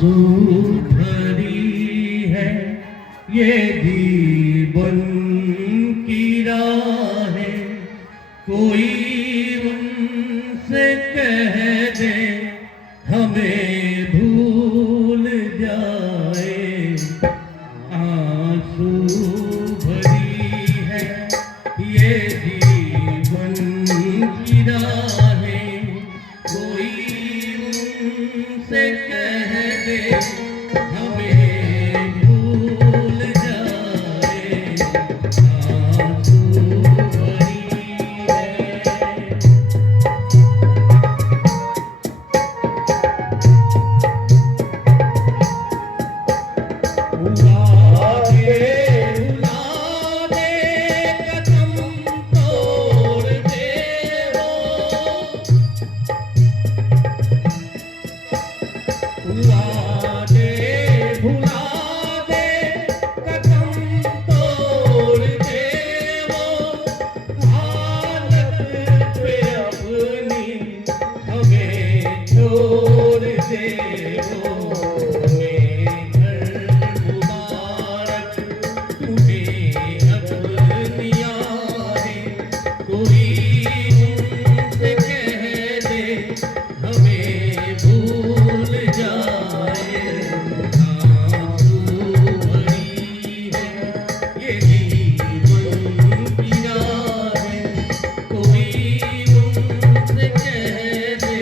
आंसू भरी है ये जीवन की राहें, कोई उनसे कह दे हमें भूल जाए। आंसू भरी है ये जीवन की राहें, कोई उनसे कह दे हमें भूल जाए। आंसू भरी है। भुला दे कदम तोड़ दे वो, भुला दे कदम तोड़ दे वो, हालत पे अपनी हमें छोड़ दे वो। हमें घर मुबारक तुम्हें अपनी यादें, कोई उनसे कह दे हमें भूल जाए। आंसू भरी है ये जीवन की राहें, कोई उनसे कह दे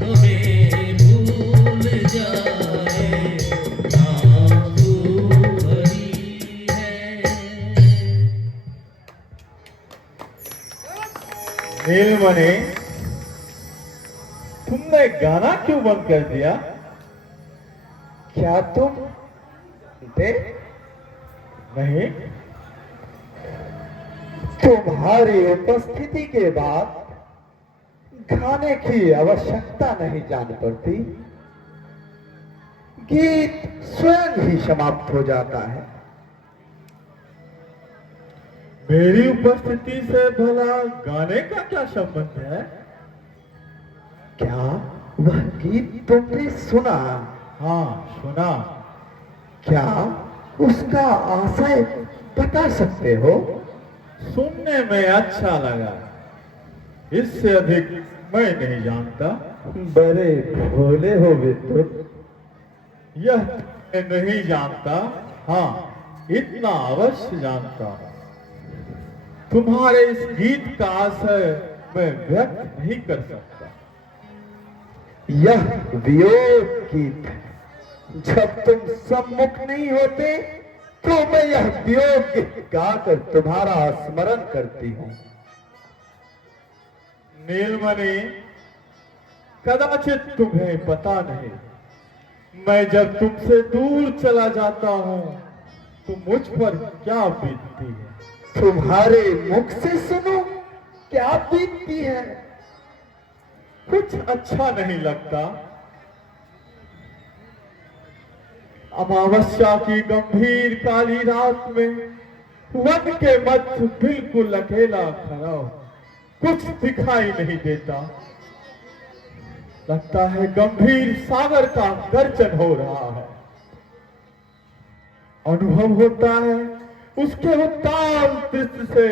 हमें भूल जाए। आंसू भरी है। नीलमणि, तुमने गाना क्यों बंद कर दिया? क्या तुम दे नहीं, तुम्हारी उपस्थिति के बाद गाने की आवश्यकता नहीं जान पड़ती, गीत स्वयं ही समाप्त हो जाता है। मेरी उपस्थिति से भला गाने का क्या संबंध है? क्या वह गीत तुमने सुना? हाँ, सुना। क्या उसका आशय बता सकते हो? सुनने में अच्छा लगा, इससे अधिक मैं नहीं जानता। बड़े भोले हो तुम। यह मैं नहीं जानता, हाँ इतना अवश्य जानता हूँ। तुम्हारे इस गीत का आशय मैं व्यक्त नहीं कर सकता। यह वियोग गीत है। जब तुम सम्मुख नहीं होते तो मैं यह वियोग गीत गाकर तुम्हारा स्मरण करती हूँ। नीलमणि, कदाचित तुम्हें पता नहीं, मैं जब तुमसे दूर चला जाता हूँ तो मुझ पर क्या बीतती है। तुम्हारे मुख से सुनो क्या बीतती है। कुछ अच्छा नहीं लगता। अमावस्या की गंभीर काली रात में वन के मध्य बिल्कुल अकेला खड़ा हूं, कुछ दिखाई नहीं देता। लगता है गंभीर सागर का गर्जन हो रहा है। अनुभव होता है उसके उत्ताल दृश्य से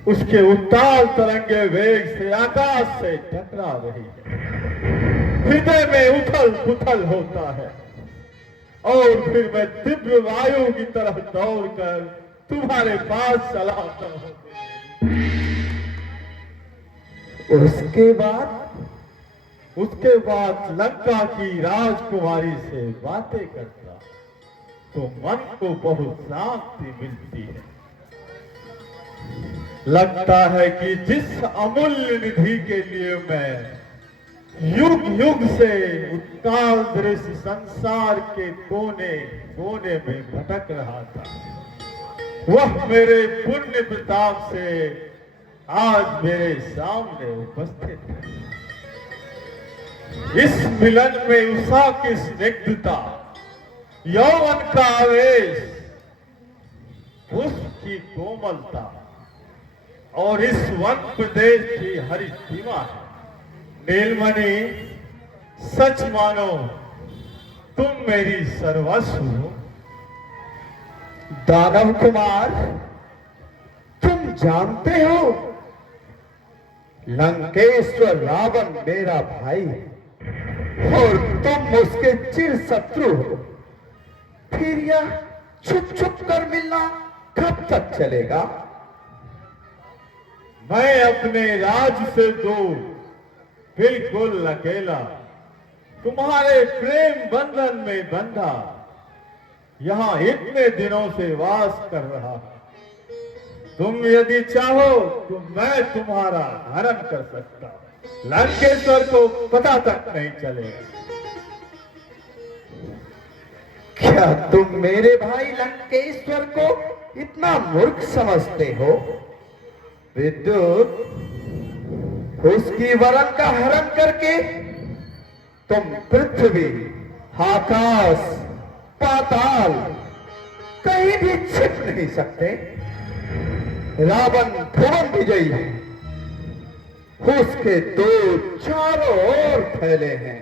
उसके उत्ताल तरंगे वेग से आकाश से टकरा रही है। हृदय में उथल पुथल होता है और फिर मैं तीव्र वायु की तरह दौड़कर तुम्हारे पास चला आता हूं। उसके बाद लंका की राजकुमारी से बातें करता तो मन को बहुत शांति मिलती है। लगता है कि जिस अमूल्य निधि के लिए मैं युग युग से उत्काल दृश्य संसार के कोने कोने में भटक रहा था, वह मेरे पुण्य प्रताप से आज मेरे सामने उपस्थित है। इस मिलन में उषा की स्निग्धता, यौवन का आवेश, पुष्प की कोमलता और इस वन प्रदेश की हरी सीमा है। नीलमणि, सच मानो तुम मेरी सर्वस्व हो। दानव कुमार, तुम जानते हो लंकेश्वर रावण मेरा भाई है और तुम उसके चिर शत्रु हो। फिर यह छुप छुप कर मिलना कब तक चलेगा? मैं अपने राज से दूर, बिल्कुल अकेला, तुम्हारे प्रेम बंधन में बंधा यहां इतने दिनों से वास कर रहा हूं। तुम यदि चाहो तो मैं तुम्हारा हरण कर सकता हूं। लंकेश्वर को पता तक नहीं चलेगा। क्या तुम मेरे भाई लंकेश्वर को इतना मूर्ख समझते हो? विद्युत, उसकी वरन का हरण करके तुम पृथ्वी, आकाश, पाताल कहीं भी छिप नहीं सकते। रावण भुवन विजयी है, उसके दो चारों ओर फैले हैं।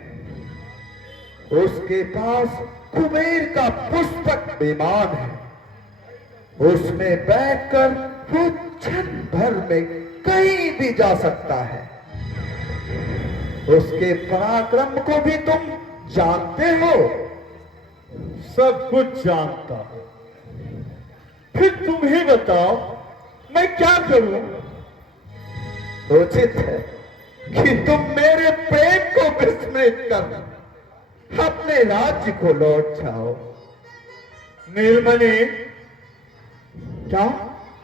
उसके पास कुबेर का पुस्तक विमान है, उसमें बैठकर वो क्षण भर में कहीं भी जा सकता है। उसके पराक्रम को भी तुम जानते हो। सब कुछ जानता हूं। फिर तुम ही बताओ मैं क्या करूं? उचित है कि तुम मेरे प्रेम को विस्मृत कर अपने राज्य को लौट जाओ। नीलमणि, क्या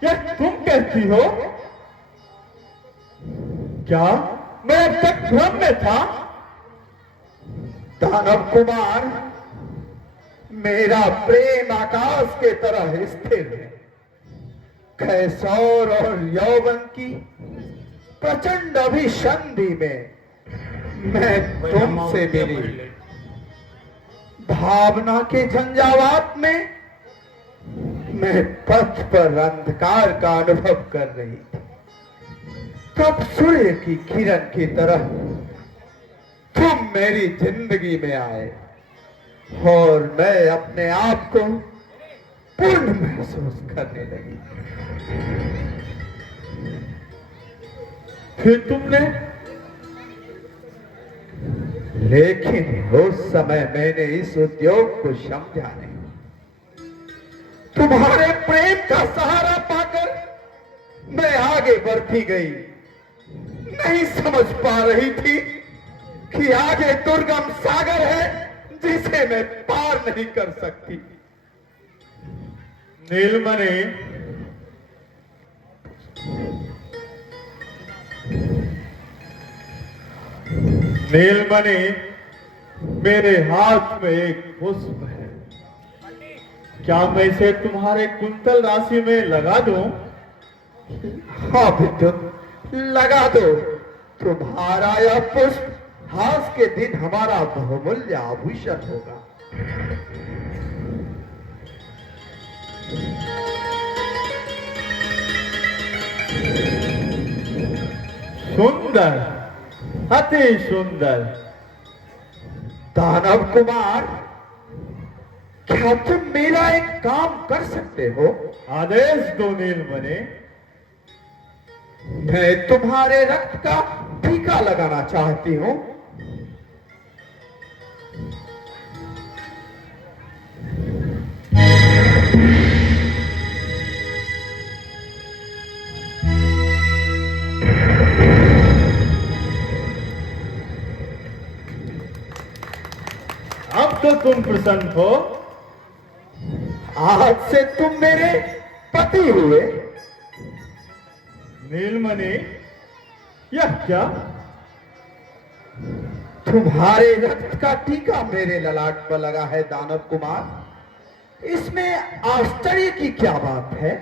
यह तुम कहती हो? क्या मैं अब तक भ्रम में था? दानव कुमार, मेरा प्रेम आकाश के तरह स्थिर है। कैशोर और यौवन की प्रचंड अभिसंधि में मैं तुमसे मिली। भावना के झंझावात में मैं पथ पर अंधकार का अनुभव कर रही थी। तब सूर्य की किरण की तरह तुम मेरी जिंदगी में आए और मैं अपने आप को पूर्ण महसूस करने लगी। फिर तुमने? लेकिन उस समय मैंने इस उद्योग को समझा नहीं। तुम्हारे प्रेम का सहारा पाकर मैं आगे बढ़ती गई। नहीं समझ पा रही थी कि आगे दुर्गम सागर है जिसे मैं पार नहीं कर सकती। नीलमणि, नीलमणि, मेरे हाथ में एक पुष्प है। क्या मैं इसे तुम्हारे कुंतल राशि में लगा दूं? हाँ विद्युत, लगा दो। तुम्हारा यह पुष्प आज के दिन हमारा बहुमूल्य आभूषण होगा। सुंदर, अति सुंदर। दानव कुमार, क्या तुम मेरा एक काम कर सकते हो? आदेश दो नीलमणि। मैं तुम्हारे रक्त का टीका लगाना चाहती हूँ। अब तो तुम प्रसन्न हो। आज से तुम मेरे पति हुए। नीलमणि, यह क्या? तुम्हारे रक्त का टीका मेरे ललाट पर लगा है दानव कुमार। इसमें आश्चर्य की क्या बात है?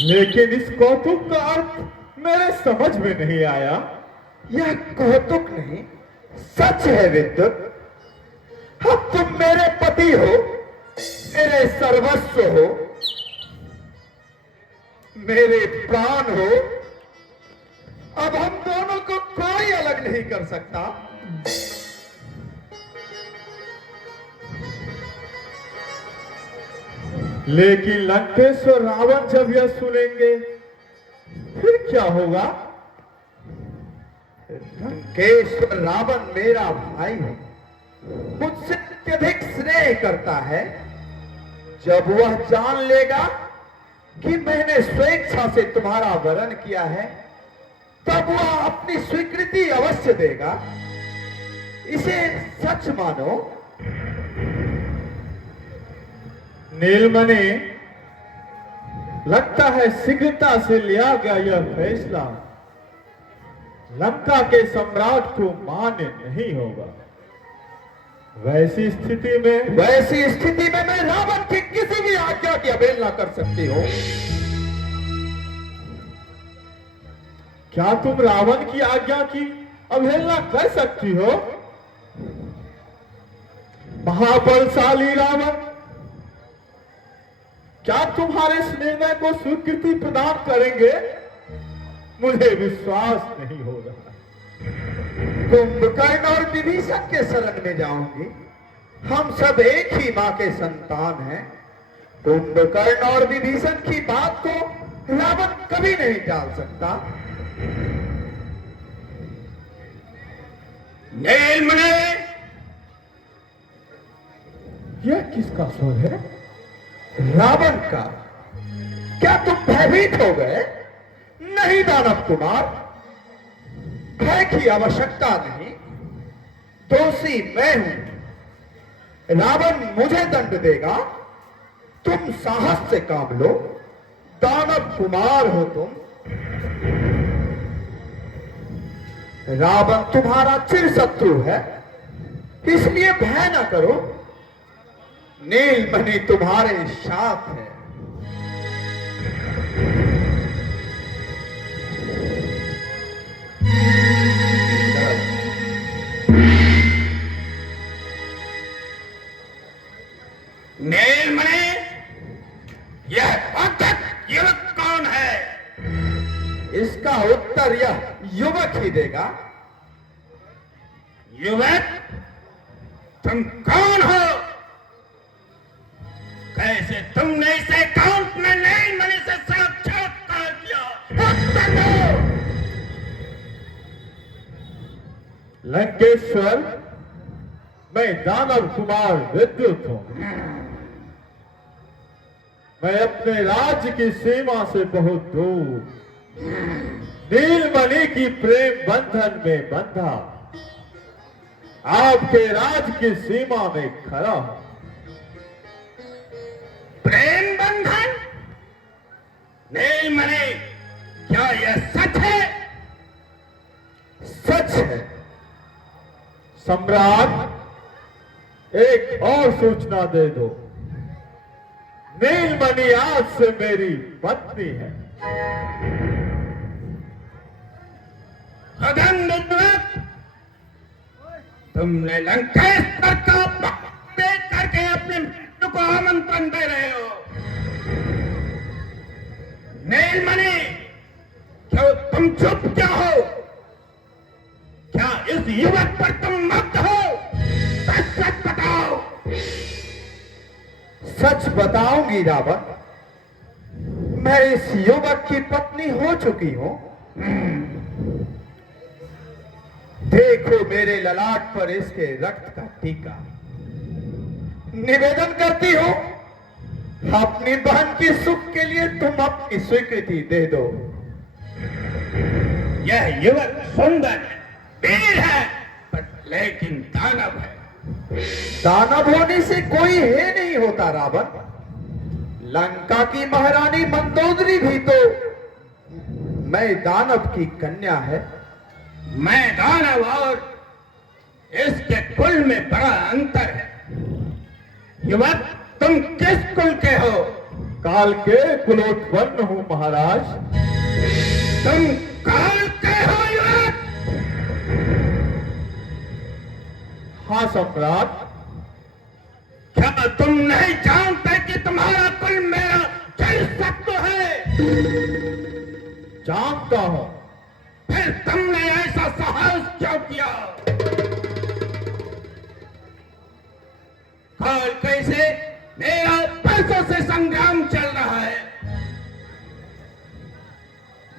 लेकिन इस कौतुक का अर्थ मेरे समझ में नहीं आया। यह कौतुक नहीं, सच है विद्युत। अब तुम मेरे पति हो, मेरे सर्वस्व हो, मेरे प्राण हो अब हम दोनों को कोई अलग नहीं कर सकता। लेकिन लंकेश्वर रावण जब यह सुनेंगे फिर क्या होगा? लंकेश्वर रावण मेरा भाई है, मुझसे अत्यधिक स्नेह करता है। जब वह जान लेगा कि मैंने स्वेच्छा से तुम्हारा वरण किया है, तब वह अपनी स्वीकृति अवश्य देगा। इसे सच मानो। नीलमणि, लगता है शीघ्रता से लिया गया यह फैसला लंका के सम्राट को मान्य नहीं होगा। वैसी स्थिति में मैं रावण की किसी भी आज्ञा की अवहेलना कर सकती हूँ। क्या तुम रावण की आज्ञा की अवहेलना कर सकती हो? महाबलशाली रावण क्या तुम्हारे इस निर्णय को स्वीकृति प्रदान करेंगे? मुझे विश्वास नहीं हो रहा। कुंभकर्ण और विभीषण के शरण में जाऊंगी। हम सब एक ही मां के संतान हैं। कुंभकर्ण और विभीषण की बात को रावण कभी नहीं टाल सकता। नीलमणि, यह किसका स्वर है? रावण का। क्या तुम भयभीत हो गए? नहीं दानव कुमार, भय की आवश्यकता नहीं। दोषी मैं हूं। रावण मुझे दंड देगा, तुम साहस से काम लो। दानव कुमार हो तुम। रावण तुम्हारा चिर शत्रु है, इसलिए भय न करो। नीलमणि तुम्हारे साथ है। नीलमणि, यह पाठक युवक कौन है? इसका उत्तर यह युवक ही देगा। युवक, तुम कौन हो? कैसे तुमने इसे काउंट में नीलमणि से साक्षात्कार किया? उत्तर दो। लंकेश्वर, मैं दानव कुमार विद्युत हूं। मैं अपने राज्य की सीमा से बहुत दूर नीलमणि की प्रेम बंधन में बंधा आपके राज्य की सीमा में खड़ा हूं। प्रेम बंधन? नीलमणि, क्या यह सच है? सच है। सम्राट, एक और सूचना दे दो। नीलमणि आज से मेरी पत्नी है। खगनविद्वत, तुमने लंकेश्वर का देख करके अपने मित्र को आमंत्रण दे रहे हो। नीलमणि, क्यों तुम चुप क्या हो? क्या इस युवक पर तुम मत हो? सच सच बताओ। सच बताऊंगी रावण, मैं इस युवक की पत्नी हो चुकी हूं। देखो मेरे ललाट पर इसके रक्त का टीका। निवेदन करती हूं, अपनी बहन की सुख के लिए तुम अपनी स्वीकृति दे दो। यह युवक सुंदर है, वीर है, पर लेकिन दानव है। दानव होने से कोई है नहीं होता रावण। लंका की महारानी मंदोदरी भी तो मैं दानव की कन्या है। मैं दानव और इसके कुल में बड़ा अंतर है। युवक, तुम किस कुल के हो? काल के कुलोत्पन्न हूं महाराज। तुम काल के हो युवक? हाँ सम्राट। क्या तुम नहीं जानते कि तुम्हारा कुल मेरा चिर शत्रु है? जानता हूं, फिर तुमने ऐसा साहस क्यों किया? काल कैसे मेरा पैसों से संग्राम चल रहा है।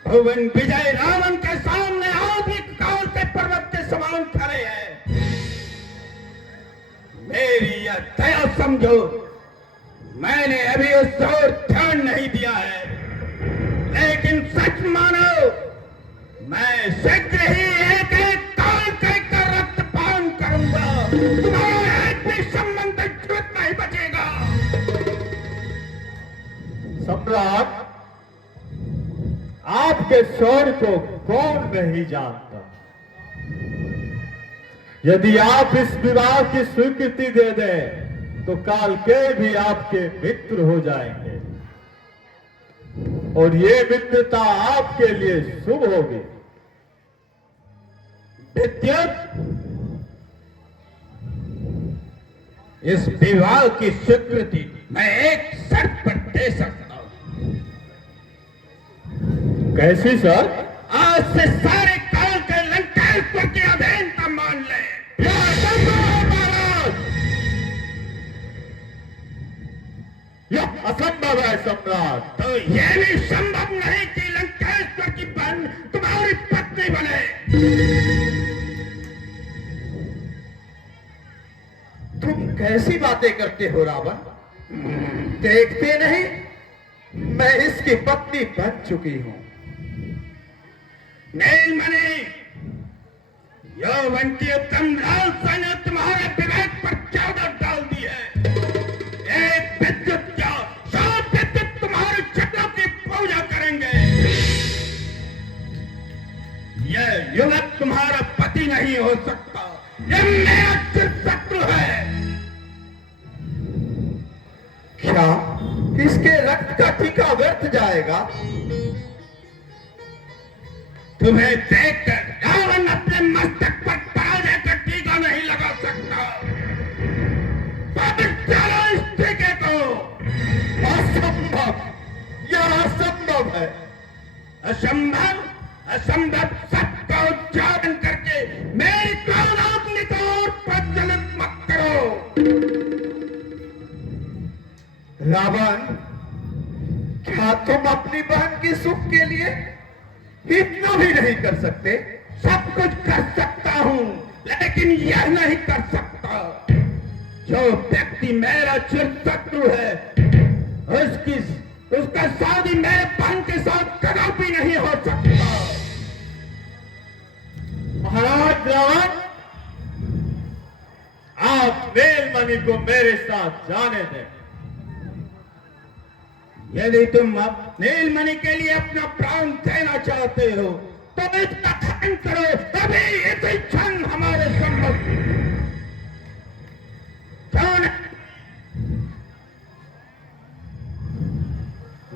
भुवन विजय रावण के सामने आप भी काल के पर्वत के समान खड़े हैं। मेरी यह दया समझो, मैंने अभी उस ओर ध्यान नहीं दिया है, लेकिन सच मानो मैं शीघ्र ही एक एक काल का रक्तपान करूंगा। तुम्हारा एक भी संबंध जीवित नहीं बचेगा। सम्राट, आपके शौर्य को कौन नहीं जानता। यदि आप इस विवाह की स्वीकृति दे दें तो काल के भी आपके मित्र हो जाएंगे और ये मित्रता आपके लिए शुभ होगी। विद्युत, इस विवाह की स्वीकृति मैं एक शर्त पर दे सकता हूं। कैसी सर? आज से सारे काल के लंकेश्वर की अधीनता मान ले। यह असंभव है महाराज। यह असंभव है सम्राट। तो यह भी संभव नहीं कि लंकेश्वर की बहन तुम्हारी पत्नी बने। तुम कैसी बातें करते हो रावण? देखते नहीं मैं इसकी पत्नी बन चुकी हूं। नीलमणि, यौवंती उत्तम लालसा ने तुम्हारे विवेक पर चादर डाल दी है। एक विद्युत क्या सब विद्युत तुम्हारी चक्रों की पूजा करेंगे। यह युवक तुम्हारा पति नहीं हो सकता, यह मेरा चिर शत्रु है। क्या इसके रक्त का टीका व्यर्थ जाएगा? तुम्हें देखकर रावण अपने मस्तक पर पराजय का टीका नहीं लगा सकता। वापस चलो इस टीके को। असंभव, यह असंभव है। असंभव असंभव शब्द का उच्चारण करके मेरी क्रोधाग्नि को और प्रज्वलित मत करो। रावण, क्या तुम अपनी बहन के सुख के लिए इतना भी नहीं कर सकते? सब कुछ कर सकता हूं, लेकिन यह नहीं कर सकता। जो व्यक्ति मेरा चिर शत्रु है उसका शादी मेरे बहन के साथ कदापि नहीं हो सकता। महाराज रावण, आप नीलमणि को मेरे साथ जाने दें। यदि तुम अब नीलमणि के लिए अपना प्राण देना चाहते हो तो इसका खंड करो, तभी इसी क्षण हमारे सम्मुख।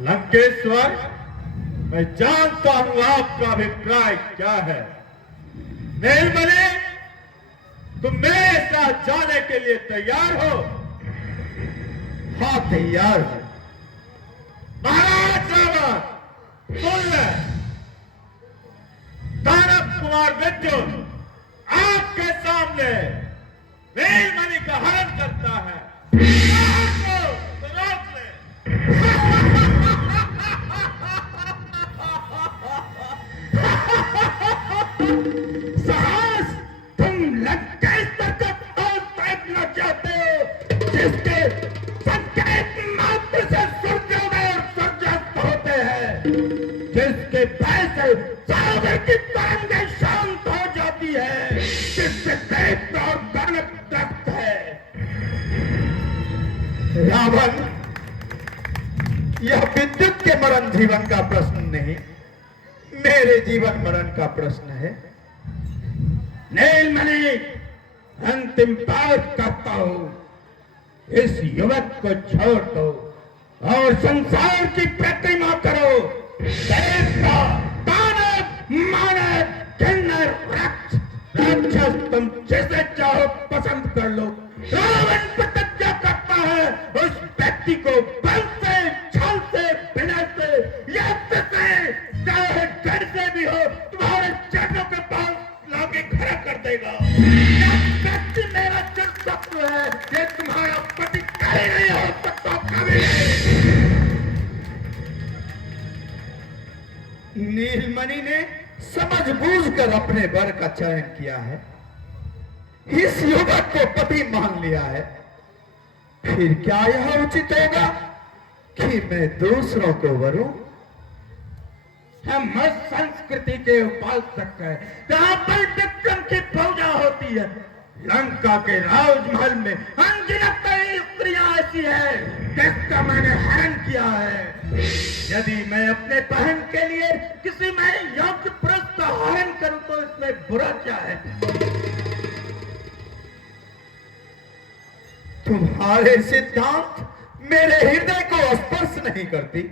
लंकेश्वर, मैं जानता हूं आपका अभिप्राय क्या है। नीलमणि, तुम मेरे साथ जाने के लिए तैयार हो? हाँ, तैयार है। महाराज रावण, सुन ले। दानव कुमार विद्युत आपके सामने नीलमणि का हरण करता है। तो रोक ले। साहस, तुम लंकेश्वर का तोड़ फेंकना चाहते हो, जिसके संकेत मात्र से सूर्योदय और सूर्यास्त होते हैं, जिसके भय से सागर की तरंगें शांत हो जाती है, जिससे दैत्य और दानव त्रस्त है। रावण, यह विद्युत के मरण जीवन का प्रश्न नहीं, मेरे जीवन मरण का प्रश्न है। नीलमणि, अंतिम बात करता हूं, इस युवक को छोड़ दो और संसार की प्रतिमा करो। देवता, दानव, मानव, किन्नर, राक्षस, तुम जिसे चाहो पसंद कर लो। रावण प्रतिज्ञा करता है उस व्यक्ति को बल से, छल से, विनय से या से, चाहे घर से भी हो, तुम्हारे सकेगा। जब तक मेरा जज्बा है कि तुम्हारा पति कभी नहीं हो सकता, कभी नहीं। नीलमणि ने समझबूझकर अपने वर का चयन किया है, इस युवक को पति मान लिया है, फिर क्या यह उचित होगा कि मैं दूसरों को वरूं? हम संस्कृति के उपासक हैं, जहाँ पर विक्रम की पूजा होती है। लंका के राजमहल में अनगिनत कई स्त्रियां ऐसी है जिसका मैंने हरण किया है। यदि मैं अपने बहन के लिए किसी में योग्य पुरुष का हरण करूं तो इसमें बुरा क्या है? तुम्हारे सिद्धांत मेरे हृदय को स्पर्श नहीं करती।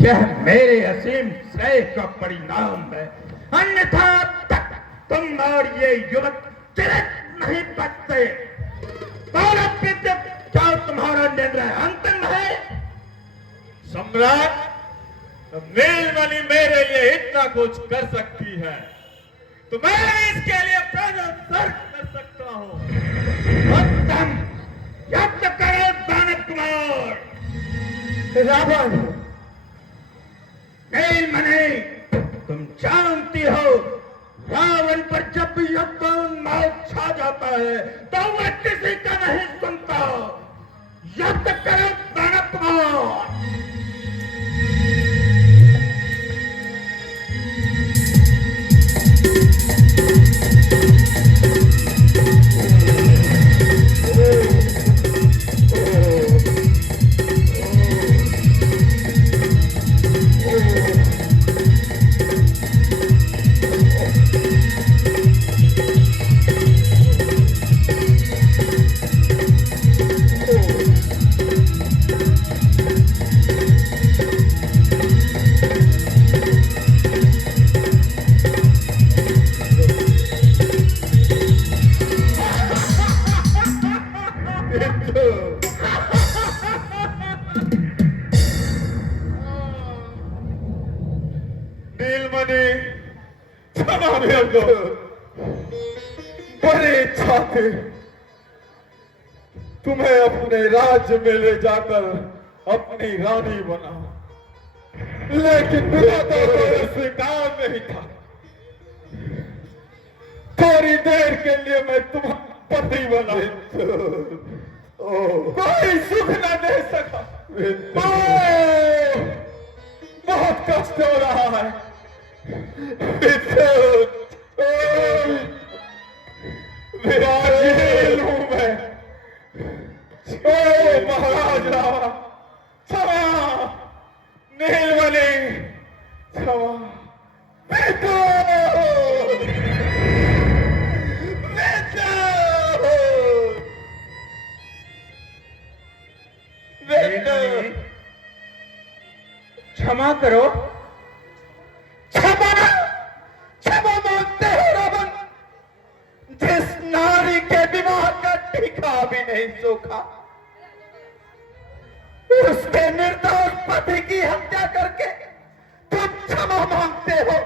यह मेरे असीम श्रेय का परिणाम है, अन्यथा तक तुम और ये युवक चिरत नहीं बचते। क्या तुम्हारा निर्णय अंतिम है? सम्राट, तो नीलमणि मेरे लिए इतना कुछ कर सकती है तो मैं इसके लिए प्राणोत्सर्ग कर सकता हूँ। उत्तम, यज्ञ करो दानव कुमार। रावण, नीलमणि, तुम जानती हो रावण पर जब भी युद्धोन्माद छा जाता है तो वह किसी का नहीं सुनता। यज्ञ करो दानव कुमार। नीलमणि, क्षमा मेरे को, बड़े इच्छा थे तुम्हें अपने राज्य में ले जाकर अपनी रानी बना, लेकिन मेरा तो स्वीकार नहीं था। थोड़ी देर के लिए मैं तुम्हारा पति बना, कोई सुख न दे सका। बहुत कष्ट हो रहा है। मेरा जेल हूं मैं। ओ महाराज रावा, क्षमा। नीलमणि, क्षमा। बेटो, नीलमणि, क्षमा करो। क्षमा, क्षमा मांगते हो रावण, जिस नारी के विवाह का टीका भी नहीं सोखा, उसके निर्दोष पति की हत्या करके तुम क्षमा मांगते हो।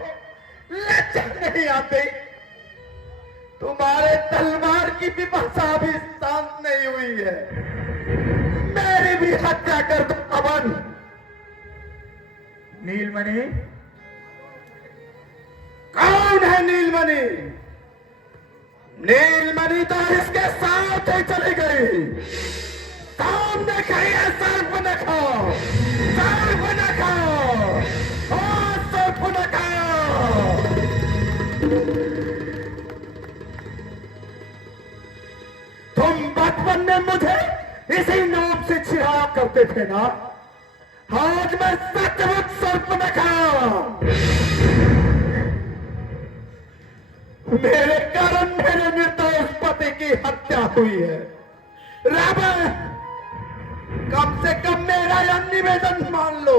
लज्जा नहीं आती? तुम्हारे तलवार की विपक्षा भी शांत नहीं हुई है। मेरी भी हत्या कर दो अवन। नीलमणि, कौन है नीलमणि? नीलमणि तो इसके साथ ही चली गई। सामने खड़ी है सर्पनखा, सर्पनखा, ओ सर्पनखा। तुम बचपन में मुझे इसी नोक से चिढ़ाया करते थे ना? आज मैं सचमुच सर्पनखा। मेरे कारण मेरे निर्दोष पति की हत्या हुई है। रावण, कम से कम मेरा यह निवेदन मान लो,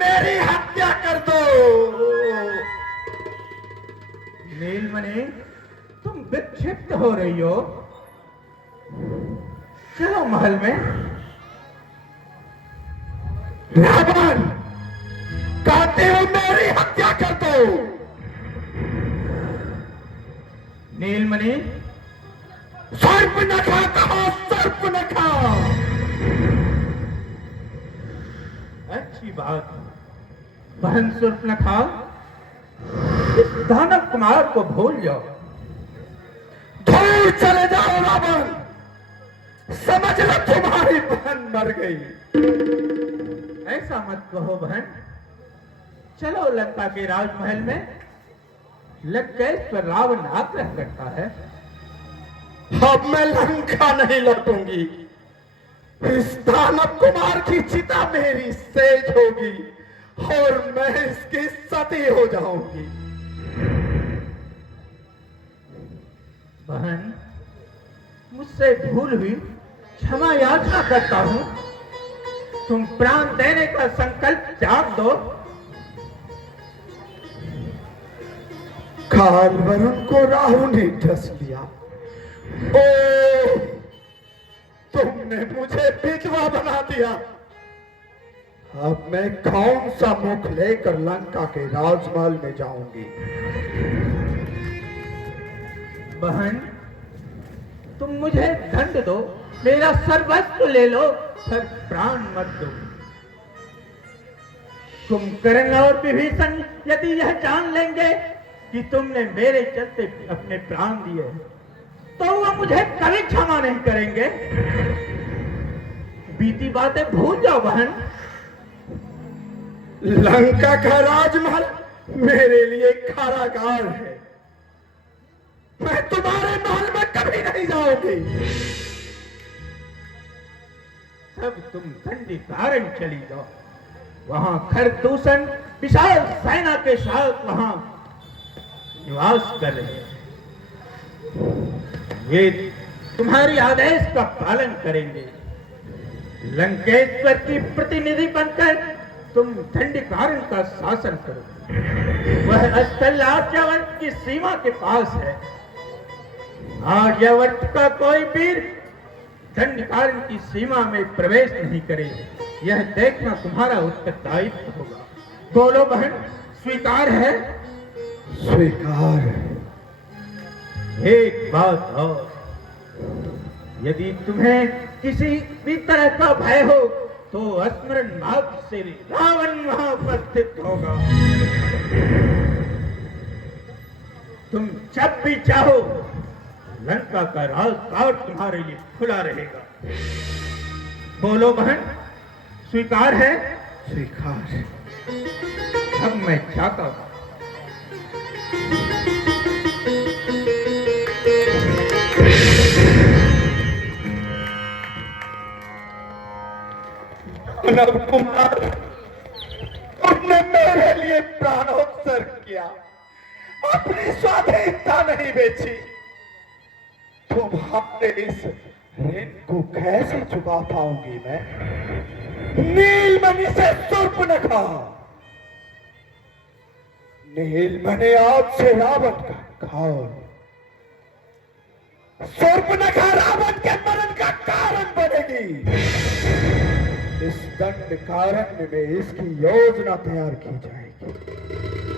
मेरी हत्या कर दो। नीलमणि, तुम विक्षिप्त हो रही हो। चलो महल में। रावण, कहते हो मेरी हत्या कर दो। नीलमणि, सर्पनखा कहो, सर्पनखा। अच्छी बात। बहन शूर्पणखा, इस दानव कुमार को भूल जाओ। दूर चले जाओ रावण, समझ लो तुम्हारी बहन मर गई। ऐसा मत कहो बहन। चलो लंका के राजमहल में। लंकेश पर रावण आग्रह करता है। अब मैं लंका नहीं लौटूंगी। इस दानव कुमार की चिता मेरी सेज होगी और मैं इसकी सती हो जाऊंगी। बहन, मुझसे भूल हुई, क्षमा याचना करता हूं। तुम प्राण देने का संकल्प त्याग दो। काल वरुण को राहु ने डस लिया। ओ, तुमने मुझे विधवा बना दिया। अब मैं कौन सा मुख लेकर लंका के राजमहल में जाऊंगी। बहन, तुम मुझे दंड दो, मेरा सर्वस्व ले लो, पर प्राण मत दो। कुंभकर्ण और विभीषण यदि यह जान लेंगे कि तुमने मेरे चलते अपने प्राण दिए, तो वह मुझे कभी क्षमा नहीं करेंगे। बीती बातें भूल जाओ बहन। लंका का राजमहल मेरे लिए कारागार है। मैं तुम्हारे महल में कभी नहीं जाऊंगी। तब तुम दंडीकारण चली जाओ। वहां खरदूषण विशाल सेना के साथ वहां निवास कर रहे हैं। वे तुम्हारी आदेश का पालन करेंगे। लंकेश्वर की प्रतिनिधि बनकर तुम दंडीकारण का शासन करो। वह स्थल आर्यावर्त की सीमा के पास है। आर्यावर्त का कोई वीर दंडीकारण की सीमा में प्रवेश नहीं करे, यह देखना तुम्हारा उत्तरदायित्व होगा। बोलो बहन, स्वीकार है? स्वीकार। एक बात और, यदि तुम्हें किसी भी तरह का भय हो तो स्मरण मात्र से रावण वहां उपस्थित होगा। तुम जब भी चाहो लंका का राजद्वार तुम्हारे लिए खुला रहेगा। बोलो बहन, स्वीकार है? स्वीकार। अब मैं चाहता हूं नव कुमार, तुमने मेरे लिए प्राणोत्सर्ग किया, अपनी स्वाधीनता नहीं बेची। तुम्हारे इस ऋण को कैसे चुका पाऊंगी मैं? नीलमणि से शूर्पणखा। नीलमणि आज से रावण का खाओ। शूर्पणखा रावण के मरण का कारण बनेगी। इस दंड कारण में इसकी योजना तैयार की जाएगी।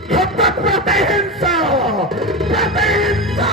तब तक प्रतिहिंसा, प्रतिहिंसा।